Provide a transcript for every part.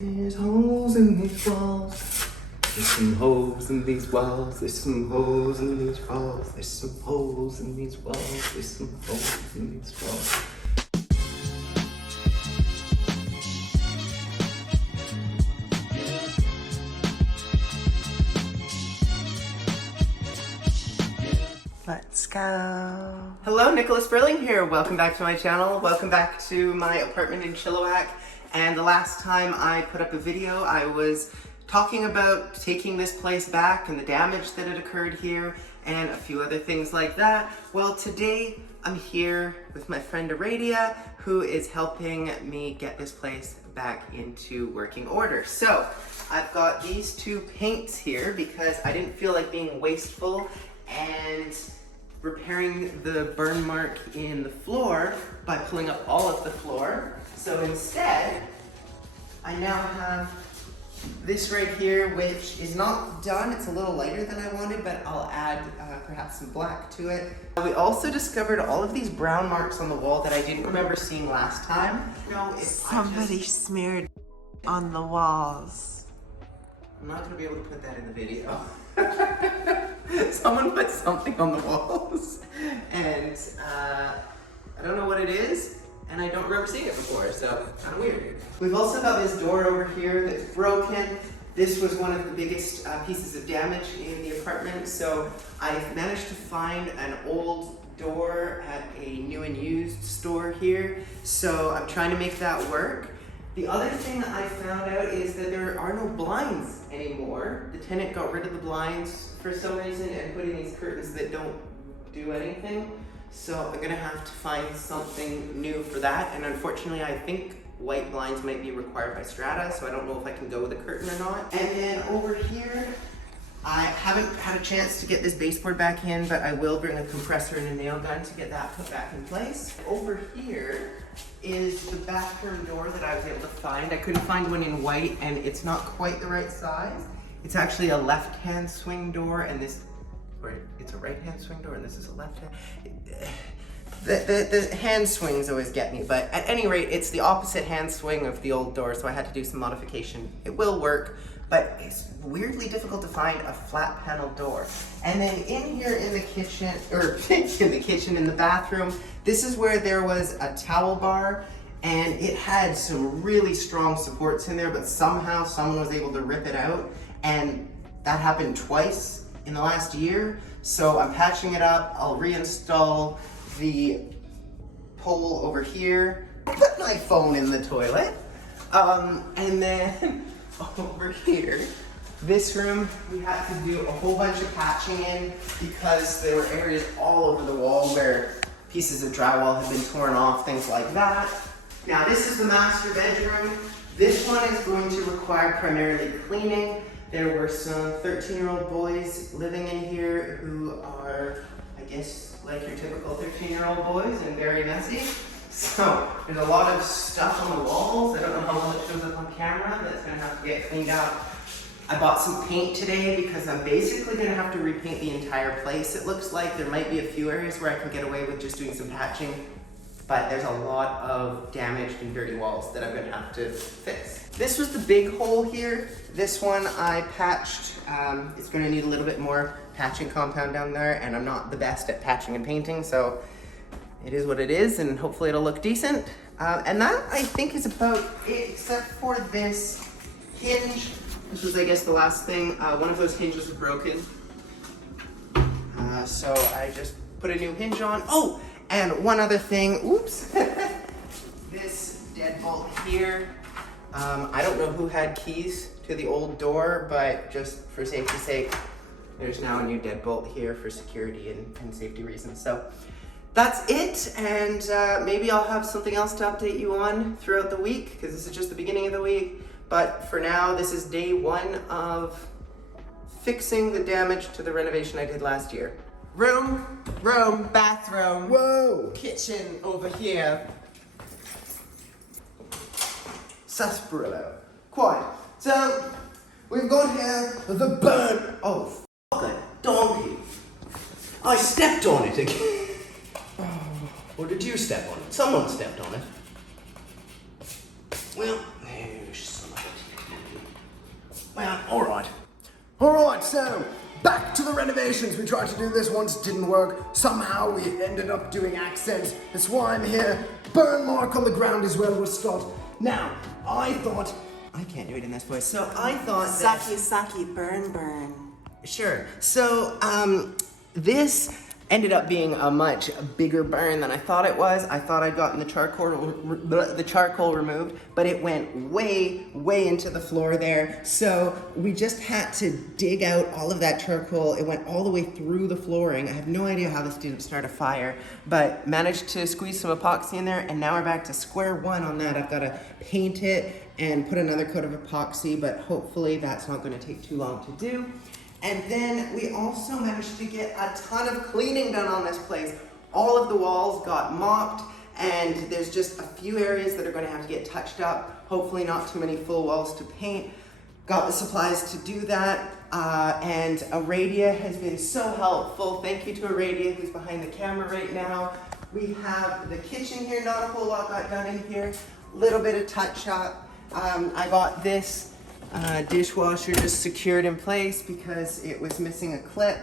There's holes in these walls. There's some holes in these walls. There's some holes in these walls. There's some holes in these walls. There's some holes in these walls. Let's go. Hello, Nicholas Brilling here. Welcome back to my channel. Welcome back to my apartment in Chilliwack. And the last time I put up a video, I was talking about taking this place back and the damage that had occurred here and a few other things like that. Well, today I'm here with my friend Aradia, who is helping me get this place back into working order. So I've got these two paints here because I didn't feel like being wasteful and repairing the burn mark in the floor by pulling up all of the floor. So instead, I now have this right here, which is not done. It's a little lighter than I wanted, but I'll add perhaps some black to it. We also discovered all of these brown marks on the wall that I didn't remember seeing last time. No, Somebody smeared on the walls. I'm not gonna be able to put that in the video. Someone put something on the walls, and I don't know what it is, and I don't remember seeing it before, so kind of weird. We've also got this door over here that's broken. This was one of the biggest pieces of damage in the apartment, so I've managed to find an old door at a new and used store here, so I'm trying to make that work. The other thing I found out is that there are no blinds anymore. The tenant got rid of the blinds for some reason and put in these curtains that don't do anything. So I'm gonna have to find something new for that. And unfortunately, I think white blinds might be required by Strata, so I don't know if I can go with a curtain or not. And then over here, I haven't had a chance to get this baseboard back in, but I will bring a compressor and a nail gun to get that put back in place. Over here is the bathroom door that I was able to find. I couldn't find one in white, and it's not quite the right size. It's actually a left-hand swing door, and this, or it's a right-hand swing door, and this is a left-hand. The hand swings always get me, but at any rate, it's the opposite hand swing of the old door, so I had to do some modification. It will work, but it's weirdly difficult to find a flat panel door. And then in here in the kitchen, or in the bathroom, this is where there was a towel bar, and it had some really strong supports in there, but somehow someone was able to rip it out, and that happened twice in the last year. So I'm patching it up. I'll reinstall the pole over here, put my phone in the toilet, and then over here, this room, we had to do a whole bunch of patching in because there were areas all over the wall where pieces of drywall had been torn off, things like that. Now this is the master bedroom. This one is going to require primarily cleaning. There were some 13-year-old boys living in here who are, I guess, like your typical 13-year-old boys and very messy. So there's a lot of stuff on the walls. I don't know how well it shows up on camera, but it's gonna have to get cleaned out. I bought some paint today because I'm basically gonna have to repaint the entire place. It looks like there might be a few areas where I can get away with just doing some patching, but there's a lot of damaged and dirty walls that I'm gonna have to fix. This was the big hole here. This one I patched. It's gonna need a little bit more patching compound down there, and I'm not the best at patching and painting, so it is what it is, and hopefully it'll look decent. And that, I think, is about it, except for this hinge. This was, I guess, the last thing. One of those hinges was broken. So I just put a new hinge on. Oh, and one other thing, oops. This deadbolt here. I don't know who had keys to the old door, but just for safety's sake, there's now a new deadbolt here for security and safety reasons. So that's it, and maybe I'll have something else to update you on throughout the week, because this is just the beginning of the week. But for now, this is day one of fixing the damage to the renovation I did last year. Room, bathroom, whoa, kitchen over here. Sarsaparilla. Quiet. So, we've got here the burn. Oh, fuck a donkey. I stepped on it again. Or did you step on it? Someone stepped on it. Well, there's some of it. Well, alright, so back to the renovations. We tried to do this once, didn't work. Somehow we ended up doing accents. That's why I'm here. Burn mark on the ground is where we'll start. Now, I thought, I can't do it in this voice, so I thought that... Saki, burn, burn. Sure. So, this ended up being a much bigger burn than I thought it was. I thought I'd gotten the charcoal removed, but it went way into the floor there. So we just had to dig out all of that charcoal. It went all the way through the flooring. I have no idea how this didn't start a fire, but managed to squeeze some epoxy in there, and now we're back to square one on that. I've got to paint it and put another coat of epoxy, but hopefully that's not going to take too long to do. And then we also managed to get a ton of cleaning done on this place. All of the walls got mopped, and there's just a few areas that are going to have to get touched up. Hopefully not too many full walls to paint. Got the supplies to do that, and Aradia has been so helpful. Thank you to Aradia, who's behind the camera right now. We have the kitchen here, not a whole lot got done in here. Little bit of touch up. I got this dishwasher just secured in place because it was missing a clip,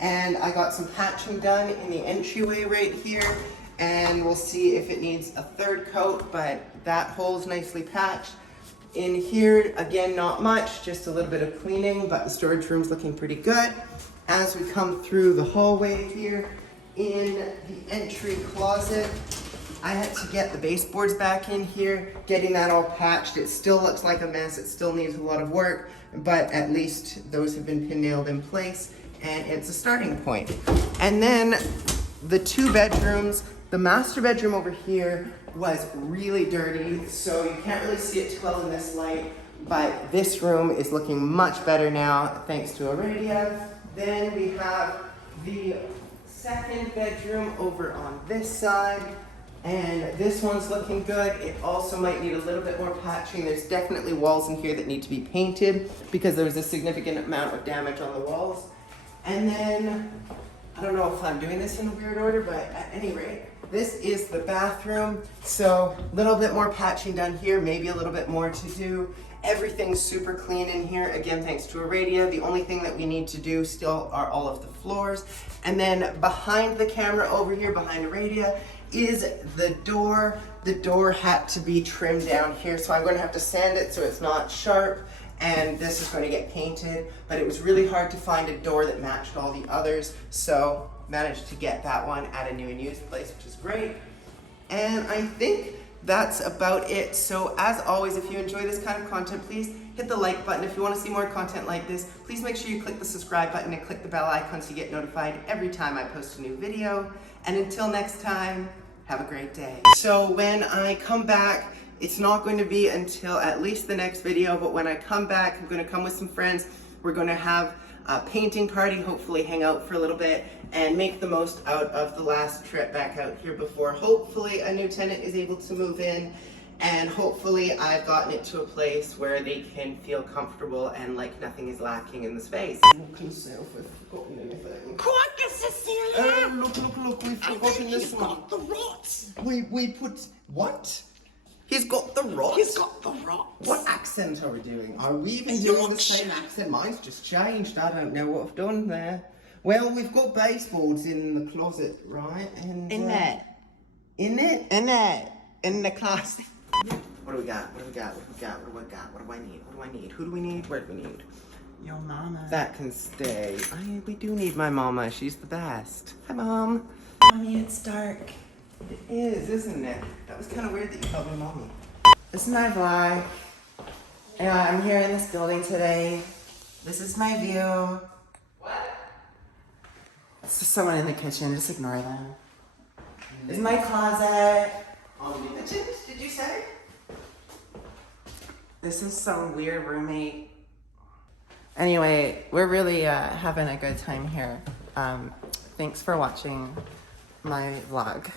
and I got some patching done in the entryway right here, and we'll see if it needs a third coat, but that hole's nicely patched. In here, again, not much, just a little bit of cleaning, but the storage room's looking pretty good. As we come through the hallway here, in the entry closet, I had to get the baseboards back in here, getting that all patched. It still looks like a mess. It still needs a lot of work, but at least those have been pin nailed in place, and it's a starting point. And then the two bedrooms, the master bedroom over here was really dirty, so you can't really see it too well in this light, but this room is looking much better now, thanks to Aradia. Then we have the second bedroom over on this side. And this one's looking good. It also might need a little bit more patching. There's definitely walls in here that need to be painted because there was a significant amount of damage on the walls. And then, I don't know if I'm doing this in a weird order, but at any rate, this is the bathroom. So a little bit more patching done here, maybe a little bit more to do. Everything's super clean in here, again, thanks to Aradia. The only thing that we need to do still are all of the floors. And then behind the camera over here, behind Aradia, is the door. The door had to be trimmed down here, so I'm going to have to sand it so it's not sharp, and this is going to get painted, but it was really hard to find a door that matched all the others, so managed to get that one at a new and used place, which is great. And I think that's about it. So as always, if you enjoy this kind of content, please hit the like button. If you want to see more content like this, please make sure you click the subscribe button and click the bell icon so you get notified every time I post a new video. And until next time, have a great day. So when I come back, it's not going to be until at least the next video, but when I come back, I'm going to come with some friends. We're going to have a painting party, hopefully hang out for a little bit and make the most out of the last trip back out here before hopefully a new tenant is able to move in, and hopefully I've gotten it to a place where they can feel comfortable and like nothing is lacking in the space. Look yourself, I've forgotten anything. Quite Cecilia! Oh, look, we've forgotten this one. Got the rot. We put, what? He's got the rot? He's got the rot. What accent are we doing? Are we even doing the same accent? Mine's just changed. I don't know what I've done there. Well, we've got baseboards in the closet, right? And In it. In it? In it. In the closet. What do we got? What do I need? Who do we need? Where do we need? Your mama. That can stay. We do need my mama. She's the best. Hi, Mom. Mommy, it's dark. It is, isn't it? That was kind of weird that you called me Mommy. This is my vlog. Yeah, I'm here in this building today. This is my view. What? It's just someone in the kitchen. Just ignore them. This is my closet. The kitchen, did you say? This is some weird roommate. Anyway, we're really having a good time here. Thanks for watching my vlog.